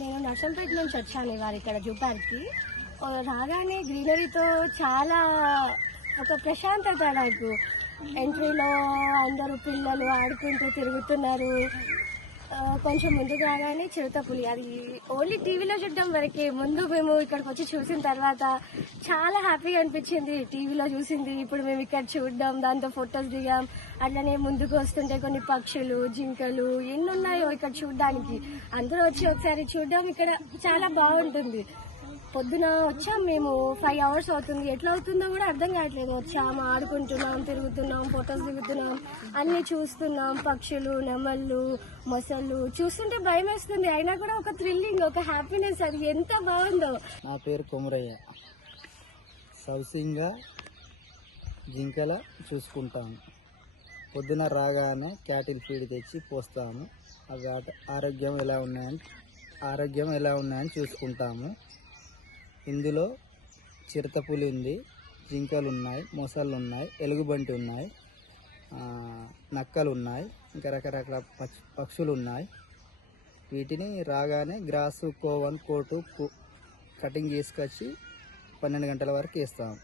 నేను నర్సంపేట నుంచి వచ్చాను ఇవాళ ఇక్కడ జూ పార్క్కి. రాగానే గ్రీనరీతో చాలా ఒక ప్రశాంతత నాకు. ఎంట్రీలో అందరూ పిల్లలు ఆడుకుంటూ తిరుగుతున్నారు. కొంచెం ముందుకు రాగానే చిరుతపులి, అది ఓన్లీ టీవీలో చూడడం వరకే. ముందు మేము ఇక్కడికి వచ్చి చూసిన తర్వాత చాలా హ్యాపీగా అనిపించింది. టీవీలో చూసింది ఇప్పుడు మేము ఇక్కడ చూడడం, దాంతో ఫొటోస్ దిగాం. అట్లనే ముందుకు వస్తుంటే కొన్ని పక్షులు, జింకలు ఎన్ని ఉన్నాయో ఇక్కడ చూడడానికి. అందరూ వచ్చి ఒకసారి చూడడం ఇక్కడ చాలా బాగుంటుంది. పొద్దున వచ్చాం మేము, 5 hours అవుతుంది. ఎట్లా అవుతుందో కూడా అర్థం కావట్లేదు. వచ్చాము, ఆడుకుంటున్నాం, తిరుగుతున్నాం, ఫొటోస్ దిగుతున్నాం, అన్ని చూస్తున్నాం. పక్షులు, నెమళ్ళు, మొసళ్ళు చూస్తుంటే భయం వేస్తుంది, అయినా కూడా ఒక థ్రిల్లింగ్, ఒక హ్యాపీనెస్. అది ఎంత బాగుందో. నా పేరు కొమరయ్య. సౌసింగ్గా జింకల చూసుకుంటాము. పొద్దున రాగానే క్యాటిల్ ఫీడ్ తెచ్చి పోస్తాము. అవి ఆరోగ్యం ఎలా ఉన్నాయని చూసుకుంటాము. ఇందులో చిరుతపులి ఉంది, జింకలు ఉన్నాయి, మొసళ్ళు ఉన్నాయి, ఎలుగుబంటి ఉన్నాయి, నక్కలు ఉన్నాయి, ఇంకా రకరకాల పక్షులు ఉన్నాయి. వీటిని రాగానే గ్రాసు, కోవన్, కోటు కటింగ్ చేసుకొచ్చి 12 గంటల వరకు వేస్తాము.